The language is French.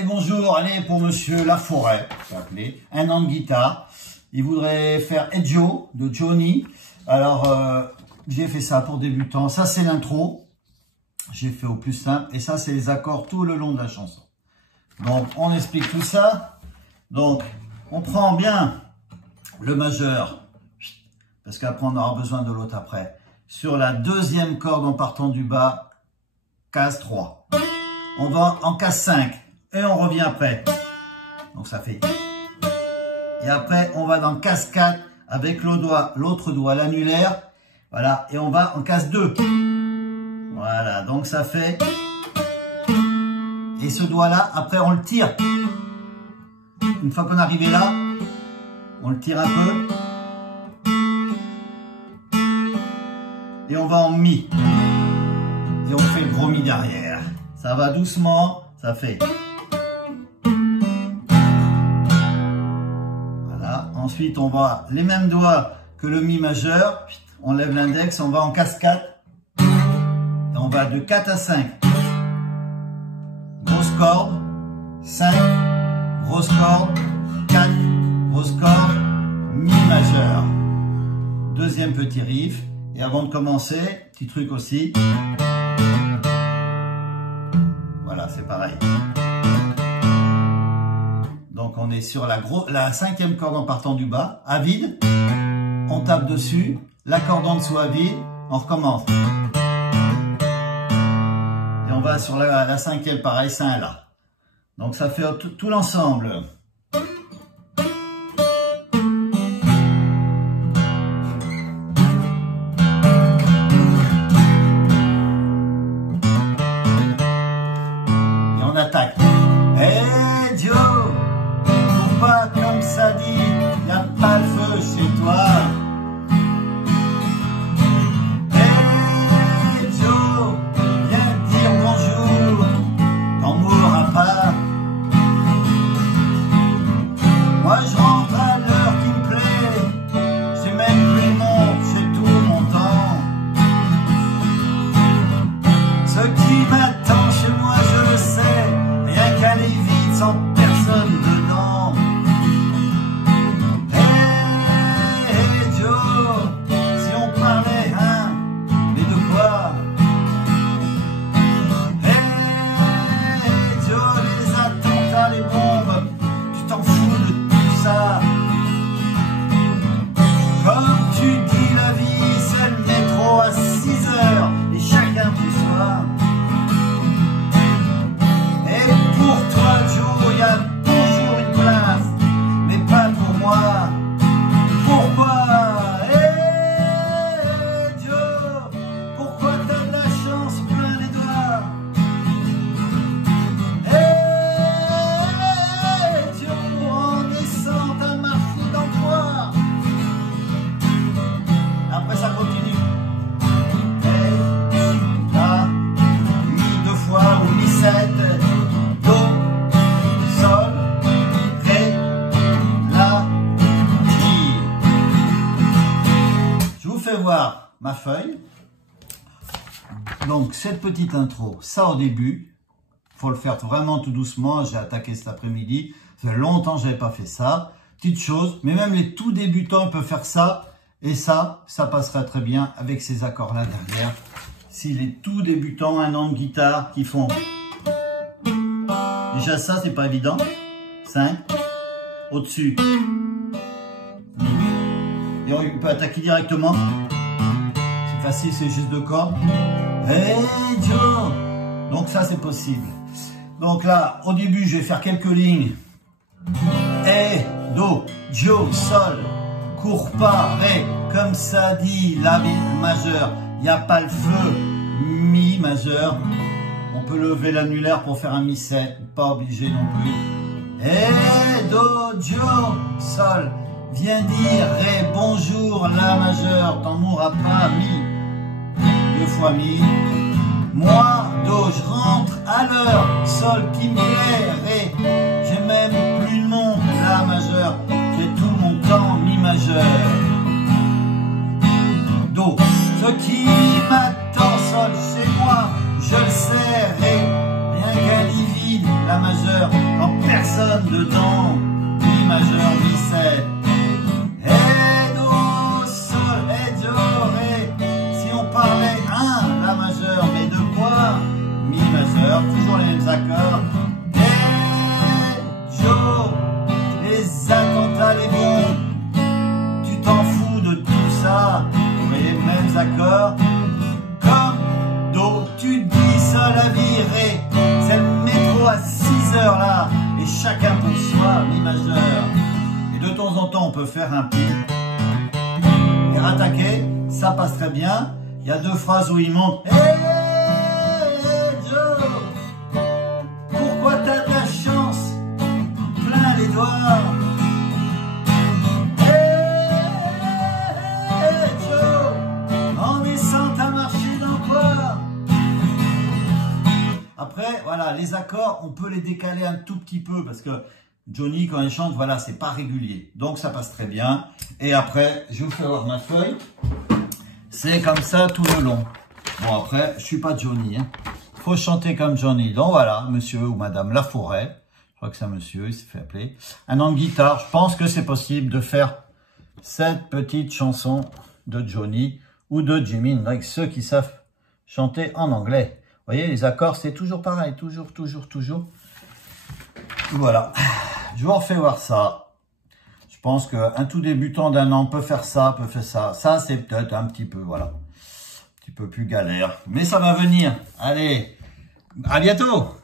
Allez, bonjour, allez, pour monsieur Laforêt, c'est appelé, 1 an de guitare. Il voudrait faire Edjo de Johnny. Alors, j'ai fait ça pour débutants. Ça, c'est l'intro. J'ai fait au plus simple. Et ça, c'est les accords tout le long de la chanson. Donc, on explique tout ça. Donc, on prend bien le majeur, parce qu'après, on aura besoin de l'autre après. Sur la deuxième corde en partant du bas, case 3. On va en case 5 et on revient après. Donc, ça fait... Et après, on va dans case 4 avec l'autre doigt, l'annulaire. Voilà, et on va en case 2. Voilà, donc ça fait... Et ce doigt-là, après, on le tire. Une fois qu'on est arrivé là, on le tire un peu. Et on va en mi. Et on fait le gros mi derrière. Ça va doucement, ça fait... Voilà, ensuite on va les mêmes doigts que le mi majeur. On lève l'index, on va en case 4. Et on va de 4 à 5. Grosse corde, 5, grosse corde, 4, grosse corde, mi majeur. Deuxième petit riff. Et avant de commencer, petit truc aussi. Voilà, c'est pareil. Donc on est sur la cinquième corde en partant du bas, à vide. On tape dessus, la corde en dessous à vide, on recommence. Et on va sur la cinquième, pareil, c'est un La. Donc ça fait tout l'ensemble. Attaque. Hey Joe, cours pas comme ça dit, y a pas le feu chez toi. Hey Joe, viens dire bonjour, t'en mourras pas. Moi je rentre à l'heure qui me plaît, j'ai même plus le monde, j'ai tout mon temps. Ce qui m'attend chez moi je le sais, qu'elle est vide sans personne dedans. Hey Joe, si on parlait, hein, mais de quoi? Hey Joe, les attentats, les bombes, tu t'en fous de tout ça. Comme tu dis, la vie, c'est le métro à 6 heures, et chacun pour soi. Pour toi, Joe, il y a toujours une place, mais pas pour moi. Pourquoi? Hey, Joe, pourquoi t'as de la chance plein les doigts? Hey, Joe, en naissant, t'as marqué d'emploi. Après, ça continue. Hey, là, mi 2 fois ou mi 7. Voir ma feuille. Donc cette petite intro, ça au début, faut le faire vraiment tout doucement. J'ai attaqué cet après-midi, ça fait longtemps que j'avais pas fait ça. Petite chose, mais même les tout débutants peuvent faire ça, et ça passerait très bien avec ces accords là derrière. Si les tout débutants, 1 an de guitare qui font déjà ça, c'est pas évident. 5 au-dessus. Et on peut attaquer directement. C'est facile, c'est juste 2 cordes. Hey Joe! Donc ça, c'est possible. Donc là, au début, je vais faire quelques lignes. Hey, Do, Jo, Sol. Cours pas, Ré. Comme ça dit, La majeur. Il n'y a pas le feu. Mi majeur. On peut lever l'annulaire pour faire un Mi 7. Pas obligé non plus. Hey, Do, Jo, Sol. Viens dire Ré, bonjour, La majeur, t'en mourras pas, Mi, 2 fois Mi. Moi, Do, je rentre à l'heure, Sol qui me plaît, Ré, j'ai même plus de monde, La majeur, j'ai tout mon temps, Mi majeur. Do, ce qui m'attend, Sol, chez moi, je le sais, Ré, rien qu'à divine, La majeur. majeur, quand personne dedans. Mi majeur, mi 7. Et do, sol, et do, ré. Si on parlait la majeur, mais de quoi? Mi majeur, toujours les mêmes accords. Et do, les attentats, les bons. Tu t'en fous de tout ça, mais les mêmes accords. Comme do, tu dis sol à virer. C'est le métro à 6 heures là, et chacun pour soi, mi majeur. Et de temps en temps, on peut faire un pli et rattaquer, ça passe très bien. Il y a deux phrases où il monte. Hey Joe, pourquoi t'as de la chance? Plein les doigts. Hey Joe, en descente à marcher dans quoi? Après, voilà, les accords, on peut les décaler un tout petit peu parce que Johnny, quand il chante, voilà, c'est pas régulier. Donc, ça passe très bien. Et après, je vous fais voir ma feuille. C'est comme ça tout le long. Bon, après, je suis pas Johnny. Hein. Faut chanter comme Johnny. Donc, voilà, monsieur ou madame Laforêt. Je crois que c'est un monsieur, il s'est fait appeler. Un an de guitare. Je pense que c'est possible de faire cette petite chanson de Johnny ou de Jimi Hendrix. Ceux qui savent chanter en anglais. Vous voyez, les accords, c'est toujours pareil. Toujours. Voilà. Je vous refais voir ça. Je pense qu'un tout débutant d'un an peut faire ça, peut faire ça. Ça, c'est peut-être un petit peu, voilà. Un petit peu plus galère. Mais ça va venir. Allez, à bientôt.